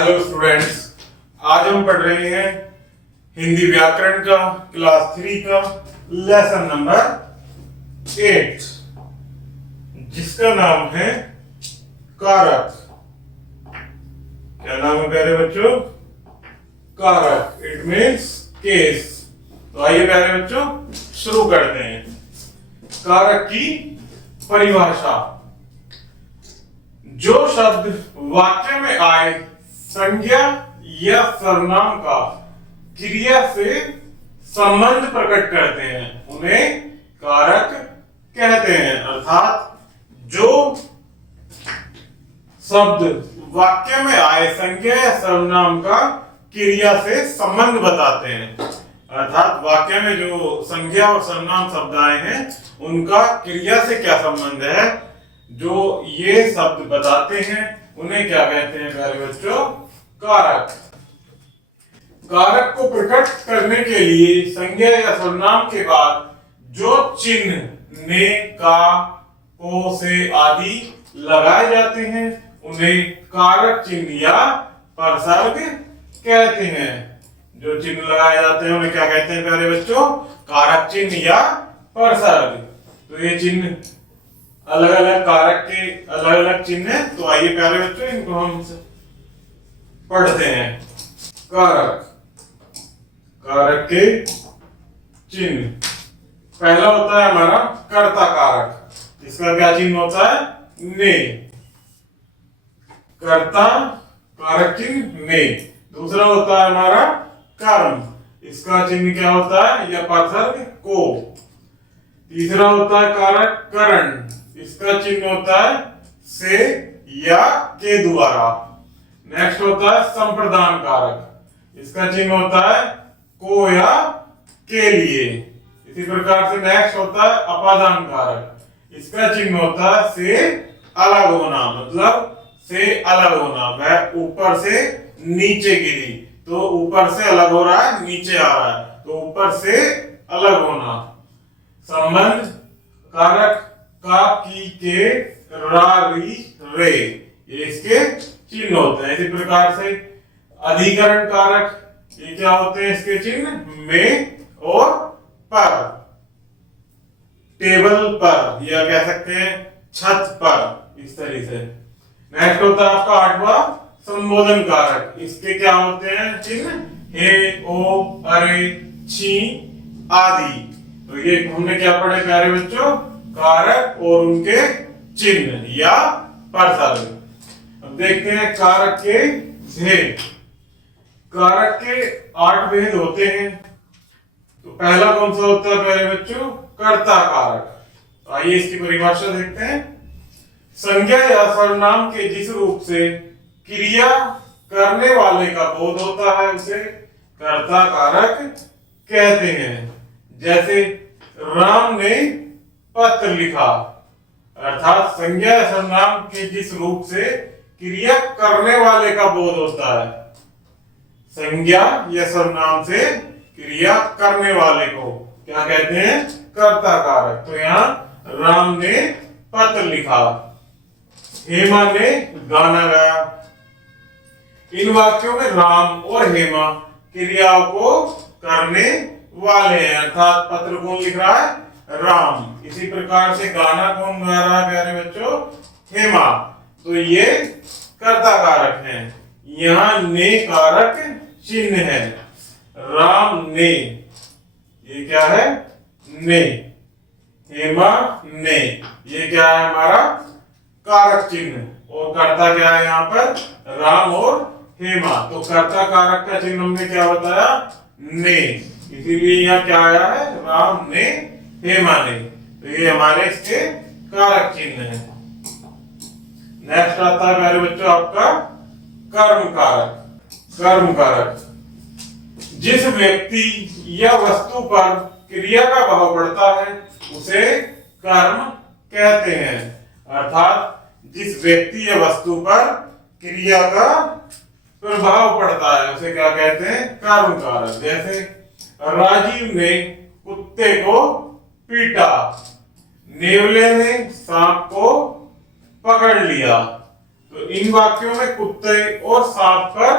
Hello students, आज हम पढ़ रहे हैं हिंदी व्याकरण का क्लास 3 का लेसन नंबर 8 जिसका नाम है कारक। क्या नाम है प्यारे बच्चों? कारक। It means case. तो आइए प्यारे बच्चों शुरू करते हैं। कारक की परिभाषा। जो शब्द वाक्य में आए संज्ञा या सर्वनाम का क्रिया से संबंध प्रकट करते हैं उन्हें कारक कहते हैं। अर्थात जो शब्द वाक्य में आए संज्ञा या सर्वनाम का क्रिया से संबंध बताते हैं, अर्थात वाक्य में जो संज्ञा और सर्वनाम शब्द आए हैं उनका क्रिया से क्या संबंध है, जो ये शब्द बताते हैं उन्हें क्या कहते हैं प्यारे बच्चों? कारक। कारक को प्रकट करने के लिए संज्ञा या सर्वनाम के बाद जो चिन्ह ने, का, को से आदि लगाए जाते हैं उन्हें कारक चिन्ह या परसर्ग कहते हैं। जो चिन्ह लगाए जाते हैं उन्हें क्या कहते हैं प्यारे बच्चों? कारक चिन्ह या परसर्ग। तो ये चिन्ह अलग अलग कारक के अलग अलग चिन्ह है। तो आइए प्यारे बच्चों इनको हम पढ़ते हैं। कारक। कारक के चिन्ह। पहला होता है हमारा कर्ता कारक। इसका क्या चिन्ह होता है? ने। कर्ता कारक चिन्ह ने। दूसरा होता है हमारा कर्म। इसका चिन्ह क्या होता है? या परसर्ग को। तीसरा होता है कारक करण। इसका चिन्ह होता है से या के द्वारा। नेक्स्ट होता है संप्रदान कारक। इसका चिन्ह होता है को या के लिए। इसी प्रकार से नेक्स्ट होता है अपादान कारक। इसका चिन्ह होता है से अलग होना, मतलब से अलग होना। वह ऊपर से नीचे गिरी तो ऊपर से अलग हो रहा है, नीचे आ रहा है तो ऊपर से अलग होना। संबंध कारक का, की, के, रा, री, रे, ये इसके चिन्ह होते हैं। इसी प्रकार से अधिकरण कारक, ये क्या होते हैं इसके चिन्ह? में और पर। टेबल पर या कह सकते हैं छत पर, इस तरीके से। नेक्स्ट होता है आपका 8वां संबोधन कारक। इसके क्या होते हैं चिन्ह? हे, ओ, अरे, छी आदि। तो ये हमने क्या पढ़े प्यारे बच्चों? कारक और उनके चिन्ह या परसर्ग। अब देखते हैं कारक के भेद। कारक के 8 भेद होते हैं। तो पहला कौन सा होता है प्यारे बच्चों? कर्ता कारक। तो आइए इसकी परिभाषा देखते हैं। संज्ञा या सर्वनाम के जिस रूप से क्रिया करने वाले का बोध होता है उसे कर्ता कारक कहते हैं। जैसे राम ने पत्र लिखा, अर्थात संज्ञा या सर्वनाम के जिस रूप से क्रिया करने वाले का बोध होता है। संज्ञा या सर्वनाम से क्रिया करने वाले को क्या कहते हैं? कर्ता कारक। तो यहाँ राम ने पत्र लिखा, हेमा ने गाना गाया। इन वाक्यों में राम और हेमा क्रियाओं को करने वाले हैं, अर्थात पत्र कौन लिख रहा है? राम। इसी प्रकार से गाना कौन गा रहा है प्यारे बच्चों? हेमा। तो ये कर्ता कारक हैं। यहाँ ने कारक चिन्ह है। राम ने, ये क्या है? ने। हेमा ने, ये क्या है हमारा? कारक चिन्ह। और कर्ता क्या है यहाँ पर? राम और हेमा। तो कर्ता कारक का चिन्ह हमने क्या बताया? ने। इसीलिए यहाँ क्या आया है? राम ने, हेमा ने। तो ये हमारे इसके कारक चिन्ह है। नेक्स्ट आता है प्यारे बच्चों आपका कर्म कारक। कर्म कारक जिस व्यक्ति या वस्तु पर क्रिया का भाव पड़ता है उसे कर्म कहते हैं। अर्थात जिस व्यक्ति या वस्तु पर क्रिया का प्रभाव पड़ता है उसे क्या कहते हैं? कर्म कारक। जैसे राजीव ने कुत्ते को पीटा, नेवले ने सांप को पकड़ लिया। तो इन वाक्यों में कुत्ते और सांप पर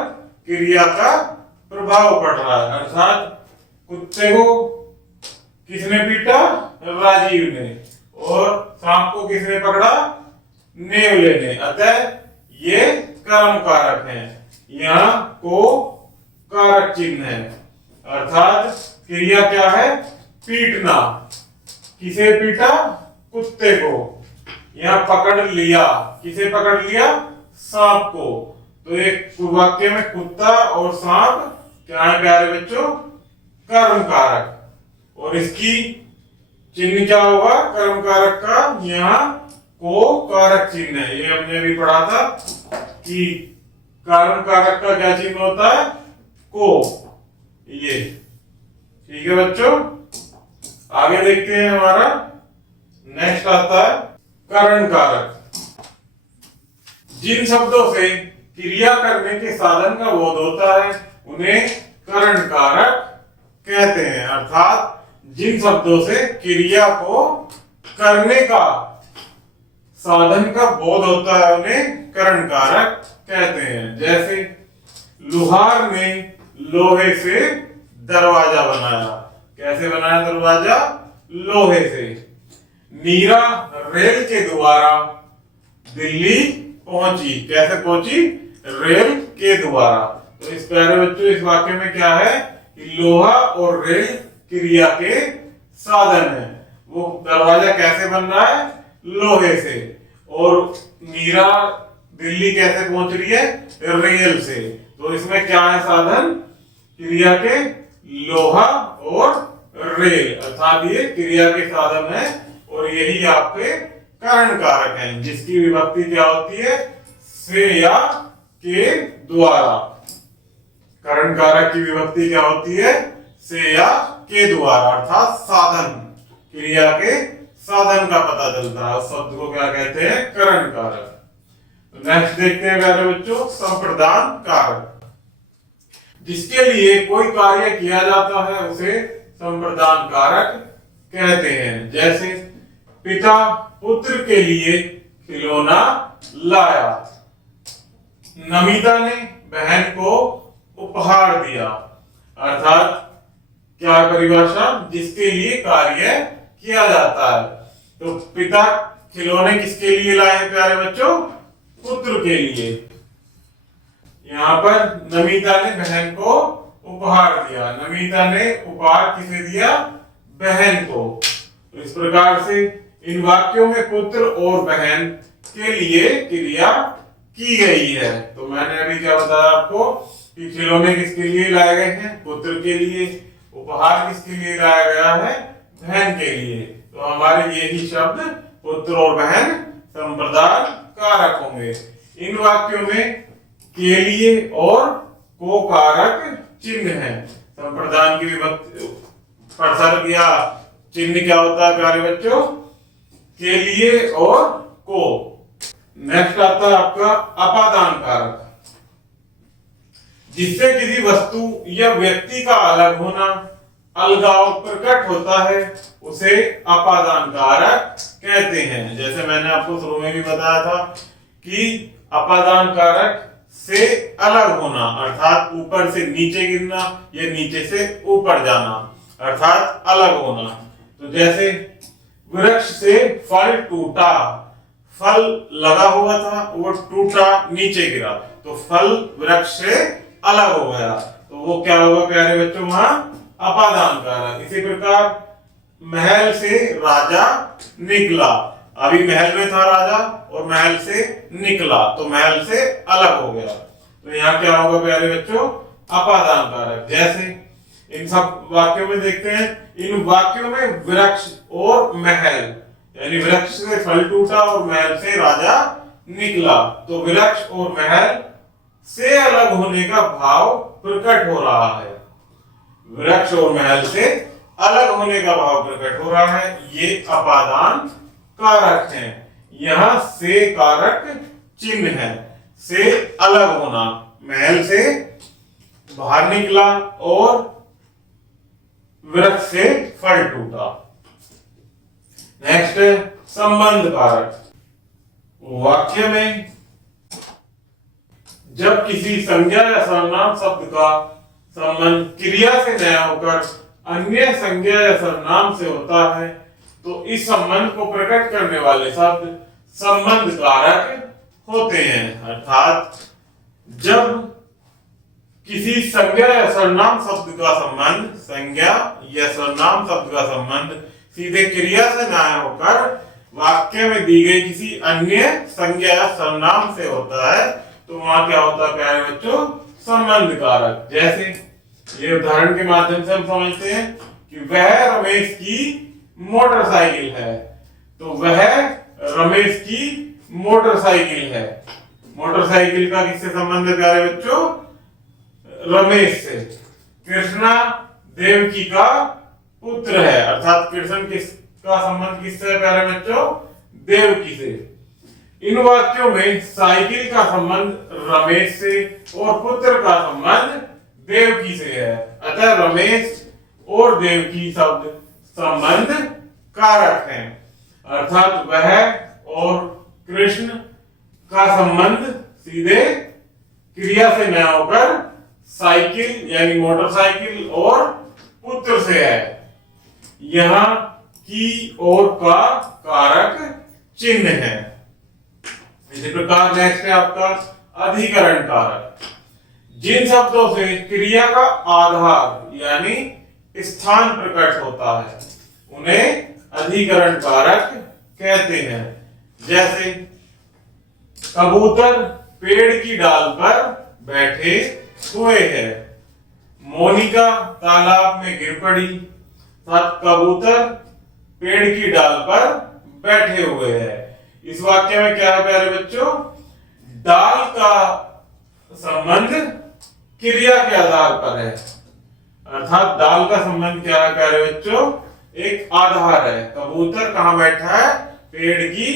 क्रिया का प्रभाव पड़ रहा है, अर्थात कुत्ते को किसने पीटा? राजीव ने। और सांप को किसने पकड़ा? नेवले ने। अतः ये कर्म कारक है। यहाँ को कारक चिन्ह है, अर्थात क्रिया क्या है? पीटना। किसे पीटा? कुत्ते को। यहाँ पकड़ लिया, किसे पकड़ लिया? सांप को। तो एक वाक्य में कुत्ता और सांप क्या है प्यारे बच्चों? कर्म कारक। और इसकी चिन्ह क्या होगा कर्म कारक का? यहाँ को कारक चिन्ह है। ये हमने अभी पढ़ा था कि कर्म कारक का क्या चिन्ह होता है? को। ये ठीक है बच्चों। आगे देखते हैं, हमारा नेक्स्ट आता है करण कारक। जिन शब्दों से क्रिया करने के साधन का बोध होता है उन्हें करण कारक कहते हैं, अर्थात जिन शब्दों से क्रिया को करने का साधन का बोध होता है उन्हें करण कारक कहते हैं। जैसे लुहार ने लोहे से दरवाजा बनाया। कैसे बनाया दरवाजा? लोहे से। मीरा रेल के द्वारा दिल्ली पहुंची। कैसे पहुंची? रेल के द्वारा। तो इस प्यारे बच्चों इस वाक्य में क्या है कि लोहा और रेल क्रिया के साधन है। वो दरवाजा कैसे बन रहा है? लोहे से। और मीरा दिल्ली कैसे पहुंच रही है? रेल से। तो इसमें क्या है साधन क्रिया के? लोहा और रेल, अर्थात ये क्रिया के साधन है। और यही आपके करण कारक हैं, जिसकी विभक्ति क्या होती है? से या के द्वारा। करण कारक की विभक्ति क्या होती है? से या के द्वारा, अर्थात साधन, क्रिया के साधन का पता चलता है। उस शब्द को क्या कहते हैं? करण कारक। तो नेक्स्ट देखते हैं प्यारे बच्चों संप्रदान कारक। जिसके लिए कोई कार्य किया जाता है उसे संप्रदान कारक कहते हैं। जैसे पिता पुत्र के लिए खिलौना लाया। नमिता ने बहन को उपहार दिया, अर्थात क्या परिभाषा? जिसके लिए कार्य किया जाता है। तो पिता खिलौने किसके लिए लाए हैं प्यारे बच्चों? पुत्र के लिए। यहाँ पर नमिता ने बहन को उपहार दिया। नमिता ने उपहार किसे दिया? बहन को। तो इस प्रकार से इन वाक्यों में पुत्र और बहन के लिए क्रिया की गई है। तो मैंने अभी क्या बताया आपको कि खिलौने किसके लिए लाए गए हैं? पुत्र के लिए। उपहार किसके लिए लाया गया है? बहन के लिए। तो हमारे यही शब्द पुत्र और बहन संप्रदान कारक होंगे। इन वाक्यों में के लिए और को कारक चिन्ह है। संप्रदान की विभक्ति प्रसर्ग या चिन्ह क्या होता है प्यारे बच्चों? के लिए और को। नेक्स्ट आता है आपका अपादान कारक। जिससे किसी वस्तु या व्यक्ति का अलग होना, अलगाव प्रकट होता है उसे अपादान कारक कहते हैं। जैसे मैंने आपको शुरू में भी बताया था कि अपादान कारक से अलग होना, अर्थात ऊपर से नीचे गिरना या नीचे से ऊपर जाना, अर्थात अलग होना। तो जैसे वृक्ष से फल टूटा। फल लगा हुआ था, वो टूटा, नीचे गिरा, तो फल वृक्ष से अलग हो गया। तो वो क्या होगा प्यारे बच्चों? वहां अपादान कारक। इसी प्रकार महल से राजा निकला। अभी महल में था राजा और महल से निकला, तो महल से अलग हो गया। तो यहाँ क्या होगा प्यारे बच्चों? अपादान कारक। जैसे इन सब वाक्यों में देखते हैं, इन वाक्यों में वृक्ष और महल, यानी वृक्ष से फल टूटा और महल से राजा निकला, तो वृक्ष और महल से अलग होने का भाव प्रकट हो रहा है। वृक्ष और महल से अलग होने का भाव प्रकट हो रहा है। ये अपादान कारक हैं। यहां से कारक चिन्ह है। से अलग होना, महल से बाहर निकला और वृक्ष से फल टूटा। नेक्स्ट है संबंध कारक। वाक्य में जब किसी संज्ञा या सर्वनाम शब्द का संबंध क्रिया से न होकर अन्य संज्ञा या सर्वनाम से होता है तो इस संबंध को प्रकट करने वाले शब्द संबंध कारक होते हैं। अर्थात जब किसी संज्ञा या सर्वनाम शब्द का संबंध सीधे क्रिया से न होकर वाक्य में दी गई किसी अन्य संज्ञा या सर्वनाम से होता है तो वहां क्या होता है प्यारे बच्चों, संबंध कारक। जैसे ये उदाहरण के माध्यम से हम समझते हैं कि वह रमेश की मोटरसाइकिल है, तो वह रमेश की मोटरसाइकिल है। मोटरसाइकिल का किससे संबंध है प्यारे बच्चों, रमेश से। कृष्णा देवकी का पुत्र है, अर्थात कृष्ण किसका संबंध किससे है प्यारे बच्चों, देवकी से। इन वाक्यों में साइकिल का संबंध रमेश से और पुत्र का संबंध देवकी से है, अतः रमेश और देवकी शब्द संबंध कारक हैं। अर्थात वह और कृष्ण का संबंध सीधे क्रिया से न होकर साइकिल यानी मोटरसाइकिल और पुत्र से है। यहाँ की और का कारक चिन्ह है। इसी प्रकार नेक्स्ट है आपका अधिकरण कारक। जिन शब्दों से क्रिया का आधार यानी स्थान प्रकट होता है उन्हें अधिकरण कारक कहते हैं। जैसे कबूतर पेड़ की डाल पर बैठे हुए हैं, मोनिका तालाब में गिर पड़ी। कबूतर पेड़ की डाल पर बैठे हुए हैं। इस वाक्य में क्या है प्यारे बच्चों, डाल का संबंध क्रिया के आधार पर है। अर्थात डाल का संबंध क्या है प्यारे बच्चों, एक आधार है। कबूतर कहां बैठा है, पेड़ की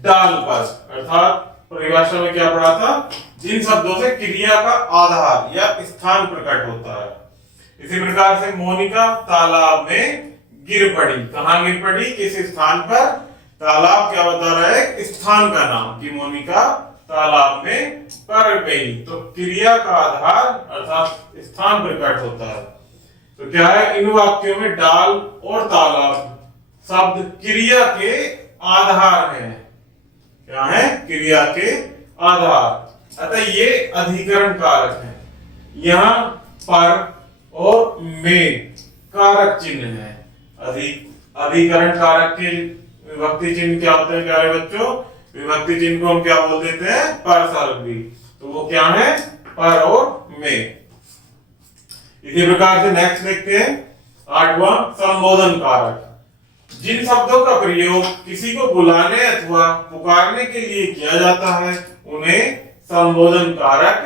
डाल पर। अर्थात परिभाषा में क्या पढ़ा था, जिन शब्दों से क्रिया का आधार या स्थान प्रकट होता है। इसी प्रकार से मोनिका तालाब में गिर पड़ी। कहां गिर पड़ी, किस स्थान पर। तालाब क्या बता रहा है, स्थान का नाम, कि मोनिका तालाब में पड़ गई। तो क्रिया का आधार अर्थात स्थान प्रकट होता है। तो क्या है, इन वाक्यों में डाल और तालाब शब्द क्रिया के आधार हैं। क्या है, क्रिया के आधार। अतः ये अधिकरण कारक है। यहाँ पर और में कारक चिन्ह है। अधिकरण कारक के विभक्ति चिन्ह क्या होते हैं प्यारे बच्चों, विभक्ति चिन्ह को हम क्या बोल देते हैं, परसर्ग। तो वो क्या है, पर और में। इसी प्रकार से नेक्स्ट देखते हैं 8वां संबोधन कारक। जिन शब्दों का प्रयोग किसी को बुलाने अथवा पुकारने के लिए किया जाता है उन्हें संबोधन कारक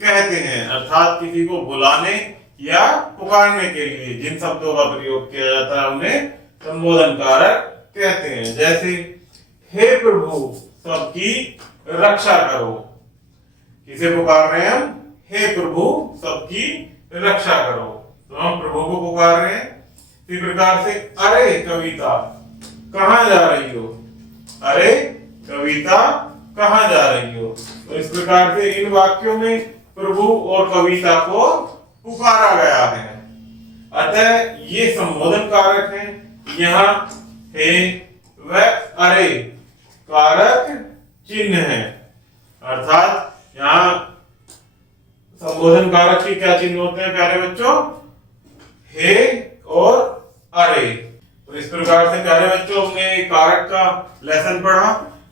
कहते हैं। अर्थात किसी को बुलाने या पुकारने के लिए जिन शब्दों का प्रयोग किया जाता है उन्हें संबोधन कारक कहते हैं। जैसे हे प्रभु सबकी रक्षा करो। किसे पुकार रहे हैं हम, हे प्रभु सबकी रक्षा करो। तो हम प्रभु को पुकार रहे हैं। इसी प्रकार से अरे कविता कहां जा रही हो, अरे कविता कहां जा रही हो। तो इस प्रकार से इन वाक्यों में प्रभु और कविता को पुकारा गया है। अतः ये संबोधन कारक है। यहाँ हे व अरे कारक चिन्ह है। अर्थात यहाँ संबोधन कारक के क्या चिन्ह होते हैं प्यारे बच्चों, हे और अरे। तो इस प्रकार से प्यारे बच्चों हमने कारक का लेसन पढ़ा।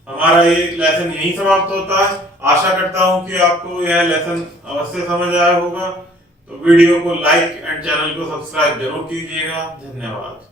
हमारा ये लेसन यहीं समाप्त होता है। आशा करता हूं कि आपको यह लेसन अवश्य समझ आया होगा। तो वीडियो को लाइक एंड चैनल को सब्सक्राइब जरूर कीजिएगा। धन्यवाद।